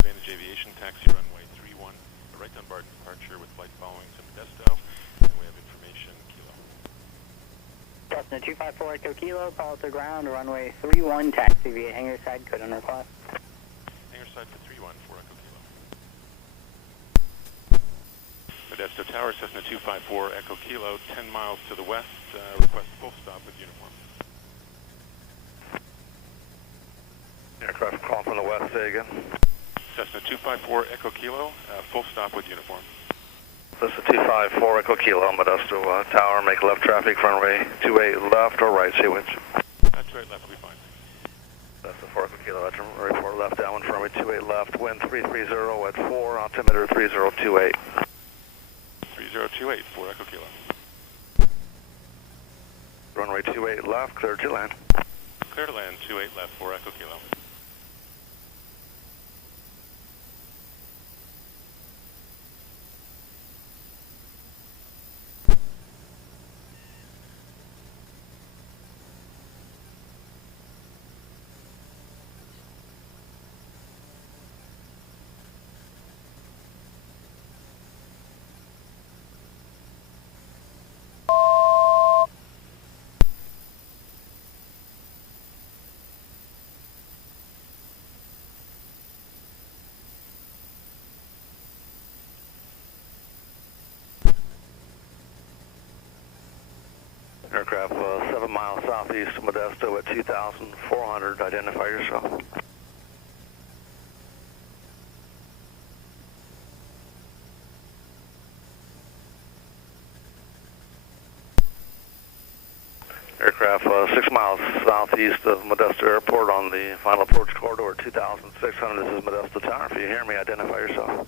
Advantage Aviation, taxi runway 31, right on Barton departure with flight following to Modesto, and we have information, Kilo. Cessna 254 Echo Kilo, call to ground, runway 31, taxi via hangar side, code on request. Hangar side for 31 for Echo Kilo. Modesto Tower, Cessna 254 Echo Kilo, 10 miles to the west, request full stop with uniform. Aircraft calling from the west, say again. Cessna 254 Echo Kilo, full stop with uniform. Cessna 254 Echo Kilo, Modesto Tower, make left traffic, runway 28 left or right, see which? That's right, left will be fine. Cessna 4 Echo Kilo, that's report left, downwind, runway 28 left, wind 330 at 4, altimeter 3028. 3028 for Echo Kilo. Runway 28 left, clear to land. Clear to land, 28 left for Echo Kilo. Aircraft 7 miles southeast of Modesto at 2,400. Identify yourself. Aircraft 6 miles southeast of Modesto Airport on the final approach corridor at 2,600. This is Modesto Tower. If you hear me, identify yourself.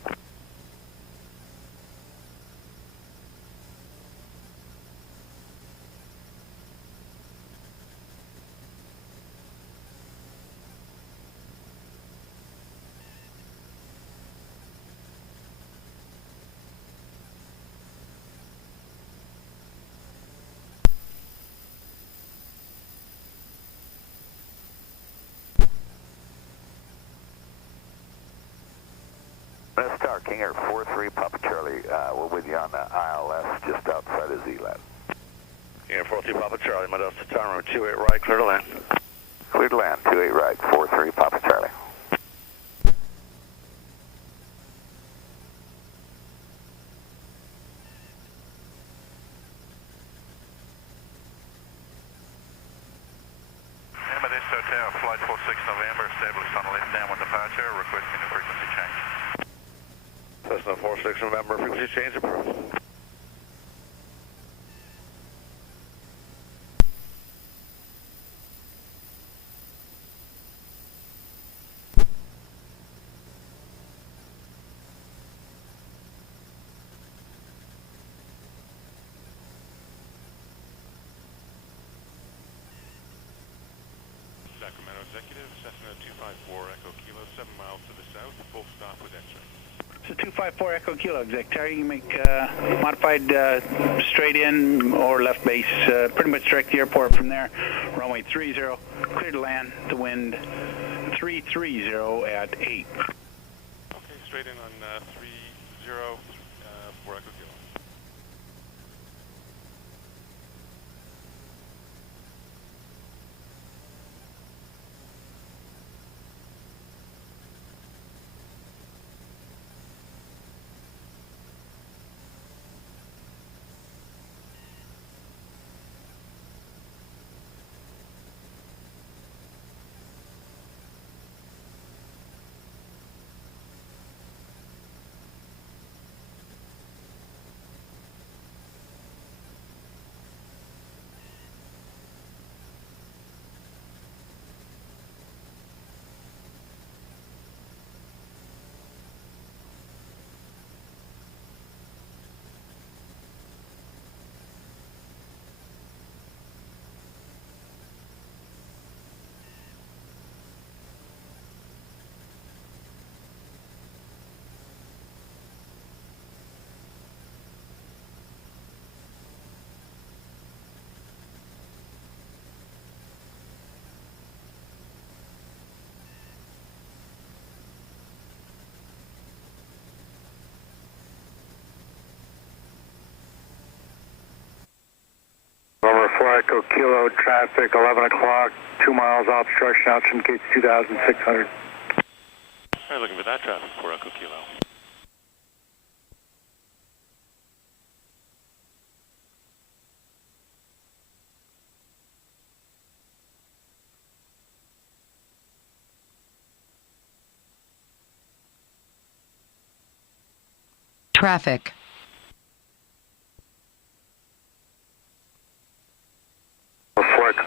Tower, King Air 43, Papa Charlie. We're with you on the ILS just outside of Z-Land. King Air 43, Papa Charlie, Modesto Tower, runway 28 right, clear to land. Clear to land, 28 right, 43, Papa Charlie. Modesto Tower, flight 46 November, established on left downwind departure, requesting a frequency change. Cessna 46 November, frequency change approved. Sacramento Executive, Cessna 254 Echo Kilo, 7 miles to the south, full stop with X-ray. So 254 Echo Kilo, Exec Tower, you can make modified straight in or left base, pretty much direct to the airport from there. Runway 30, clear to land, the wind 330 at 8. Okay, straight in on 30 for Echo Kilo. Echo Kilo, traffic 11 o'clock, 2 miles obstruction, out gates 2,600. All right, looking for that traffic for Echo Kilo. Traffic.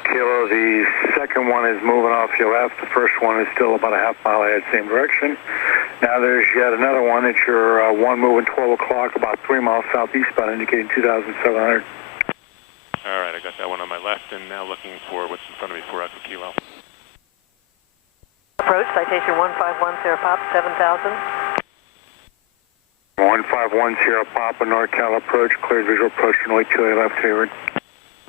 Kilo, the second one is moving off your left. The first one is still about a half mile ahead, same direction. Now there's yet another one. It's your one moving 12 o'clock, about 3 miles southeastbound, indicating 2,700. All right, I got that one on my left, and now looking for what's in front of me for Echo Kilo. Approach, citation 1510 Pop, 7,000. 1510 Papa, NorCal approach, cleared visual approach, runway 28 left, Hayward.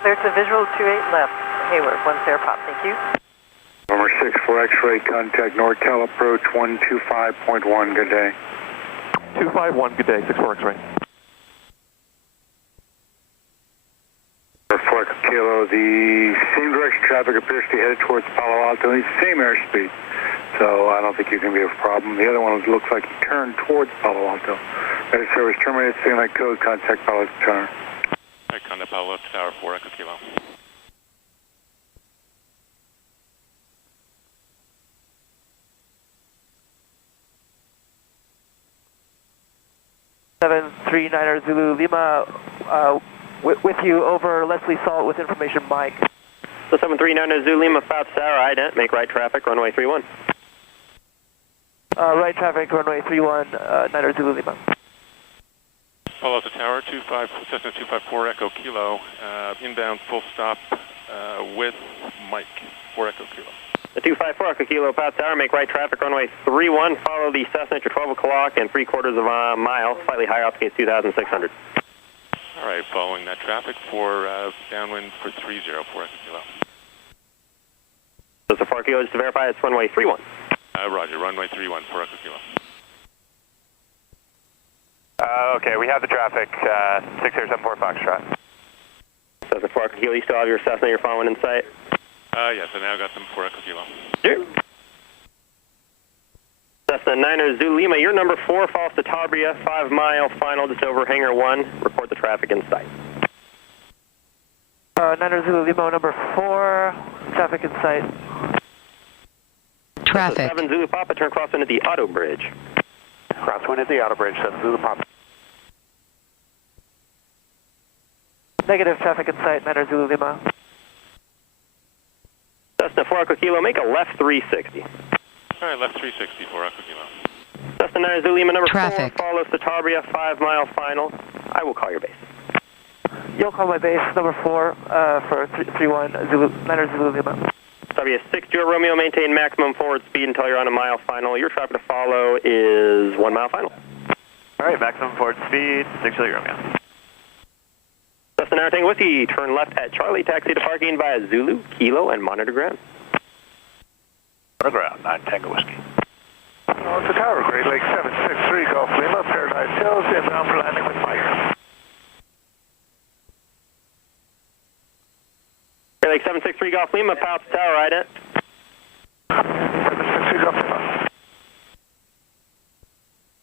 Clear to visual 28 left, Hayward, 10 Pop, thank you. Number 6 for X-ray, contact NorCal approach 125.1, good day. 251, good day, 6-4 X-ray. For Kilo, the same direction traffic appears to be headed towards Palo Alto, the same airspeed. So I don't think you're going to be a problem. The other one looks like he turned towards Palo Alto. Better service terminated, signal code, contact Palo Alto Tower. All right, contact Palo Alto Tower for Echo Kilo. Seven 39er Zulu Lima, with you over Leslie Salt with information, Mike. So 739er Zulu Lima, South Tower, ident, make right traffic, runway 31. Right traffic, runway 31, 9er Zulu Lima. Palo Alto Tower, Cessna 254 Echo Kilo, inbound full stop with Mike for Echo Kilo. The 254 Echo Kilo, South Tower, make right traffic, runway 31, follow the Cessna at your 12 o'clock and 3/4 of a mile, slightly higher, altitude 2,600. All right, following that traffic for downwind for 30 for Echo Kilo. So 4 Kilo, just to verify, it's runway 31. Roger, runway 31 for Echo Kilo. Okay, we have the traffic, 6074 Foxtrot. So the 4 Echo Kilo, you still have your Cessna you're following in sight? Yes, I now got them for Echo Kilo. Sure. Cessna 9er Zulu Lima, your number 4 falls to Tabria, 5 mile final, just over Hangar 1. Report the traffic in sight. 9er Zulu Lima, number 4, traffic in sight. Traffic. 7 Zulu Papa, turn crosswind at the Auto Bridge. Crosswind at the Auto Bridge, 7 Zulu Papa. Negative traffic in sight, 9er Zulu Lima. Cessna 4 Echo Kilo, make a left 360. All right, left 360 for Echo Kilo. Cessna 9 Zulu Lima, number Traffic. 4, follows to Tabria, 5 mile final. I will call your base. You'll call my base, number 4, for 31 Zulu, 9er Zulu Lima. Tabria 60 Romeo, maintain maximum forward speed until you're on a mile final. Your traffic to follow is 1 mile final. All right, maximum forward speed, 60 Romeo. Cessna 9 Tango Whiskey, turn left at Charlie, taxi to parking via Zulu, Kilo, and monitor ground. Monitor ground, 9 Tango Whiskey. It's the tower, Great Lake 763 Golf Lima, Paradise Hills, inbound for landing with Mike. Great Lake 763 Golf Lima, Palo Alto Tower, ident. 763 Golf Lima.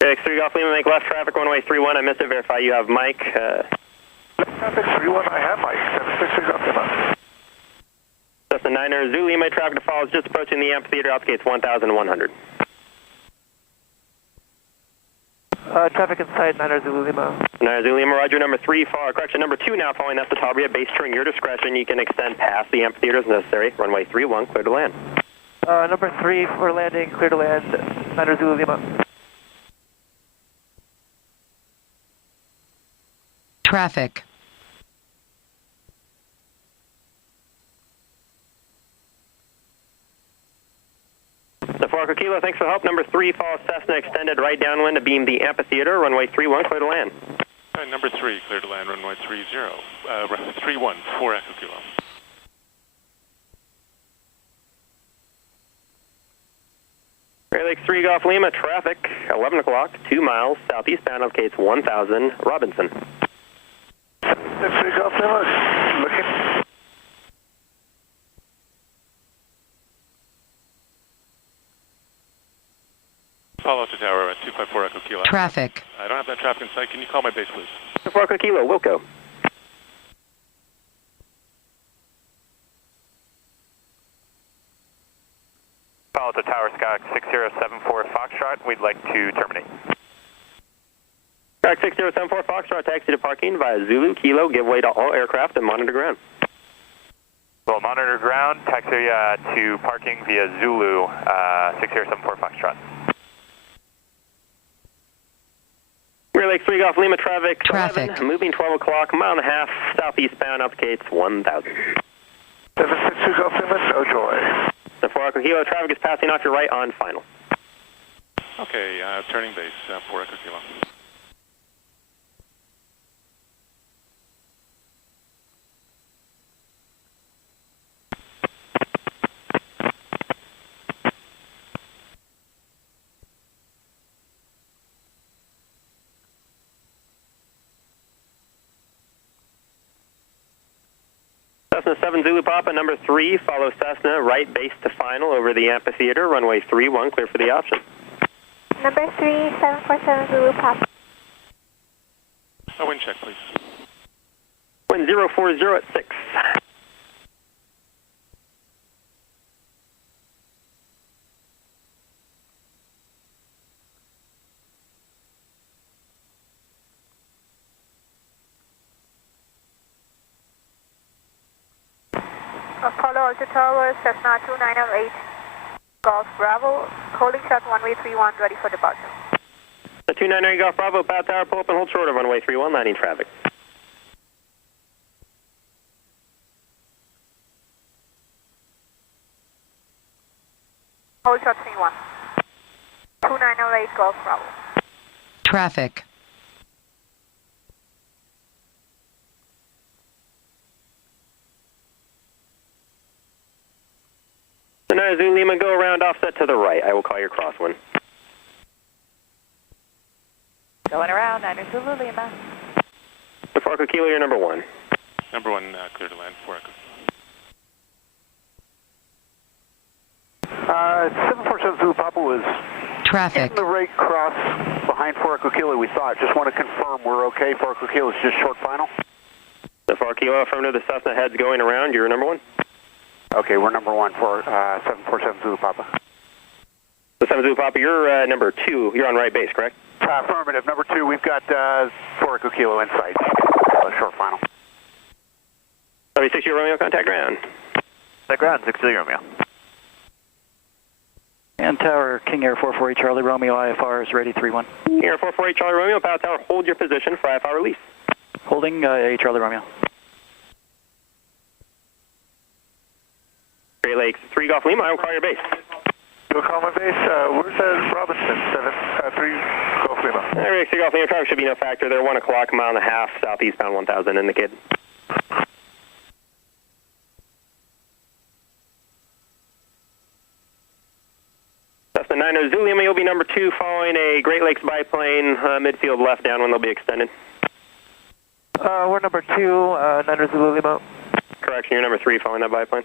Great Lake 3 Golf Lima, make left traffic, runway 31. I missed it, verify you have Mike. Traffic 31, I have Mike, 763 Golf Lima. Cessna 9er Zulu Lima, traffic to follow is just approaching the amphitheater, altigates 1,100. Traffic in sight, 9er Zulu Lima. 9er Zulu Lima, roger, number 3, correction, number 2 now, following that to Tabria, base turn your discretion, you can extend past the amphitheater as necessary, runway 31, clear to land. Number 3 for landing, clear to land, 9er Zulu Lima. Traffic. The 4 Echo Kilo, thanks for the help. Number 3, follow Cessna extended right downwind to beam the amphitheater, runway 31, clear to land. All right, number 3, clear to land, runway 31 for Echo Kilo. Great Lakes 3 Golf Lima, traffic, 11 o'clock, 2 miles, southeastbound, altigates 1,000, Robinson. 3 Golf Lima, looking. Traffic. I don't have that traffic in sight. Can you call my base, please? 4 Echo Kilo, Wilco. Palo Alto Tower, Sky 6074 Foxtrot. We'd like to terminate. Sky 6074 Foxtrot, taxi to parking via Zulu Kilo, give way to all aircraft and monitor ground. Well, monitor ground, taxi to parking via Zulu 6074 Foxtrot. Rear Lake 3 Golf Lima, traffic. Traffic. 11, moving 12 o'clock, mile and a half, southeastbound, upgates 1000. 762 Golf Lima, no joy. The 4 Echo Kilo, traffic is passing off your right on final. Okay, turning base, 4 Echo Kilo. Cessna 7 Zulu Papa, number 3, follow Cessna, right base to final over the amphitheater, runway 31, clear for the option. Number 3, 747 Zulu Papa. A wind check, please. Wind 040 at 6. Palo Alto Tower, Cessna 2908, Golf Bravo, holding shot runway 31, ready for departure. The 298 Golf Bravo, Palo Tower, pull up and hold short of runway 31, landing traffic. Hold shot 31. 2908 Golf Bravo. Traffic. So now Zulu Lima, go around offset to the right. I will call your crosswind. Going around, 9 Zulu Lima. The 4 Echo Kilo, you're number 1. Number 1, clear to land, 4 Echo. 747 Zulu Papa was Traffic. in the right cross behind 4 Echo Kilo, we thought. Just want to confirm we're okay. 4 Echo Kilo is just short final. The 4 Kilo, affirmative, the Cessna head's going around, you're number 1. Okay, we're number 1 for 747 Zulu Papa. The 7 Zulu Papa, you're number 2. You're on right base, correct? Affirmative. Number 2, we've got 4 Echo Kilo in sight. Short final. 36 Romeo, contact ground. Contact ground, 60 Romeo. And Tower, King Air 448 Charlie Romeo, IFR is ready, 3-1. King Air 448 Charlie Romeo, Palo Tower, hold your position for IFR release. Holding A Charlie Romeo. Great Lakes 3 Golf Lima, I will call your base. You'll call my base. Where's Robinson? 3 Golf Lima. Great Lakes 3 Golf Lima, traffic should be no factor. They're 1 o'clock, mile and a half, southeastbound 1000 indicated. Cessna 90 Zulu Lima, you'll be number 2 following a Great Lakes biplane, midfield left down when they'll be extended. We're number 2, 9 Zulu Lima. Correction, you're number 3 following that biplane.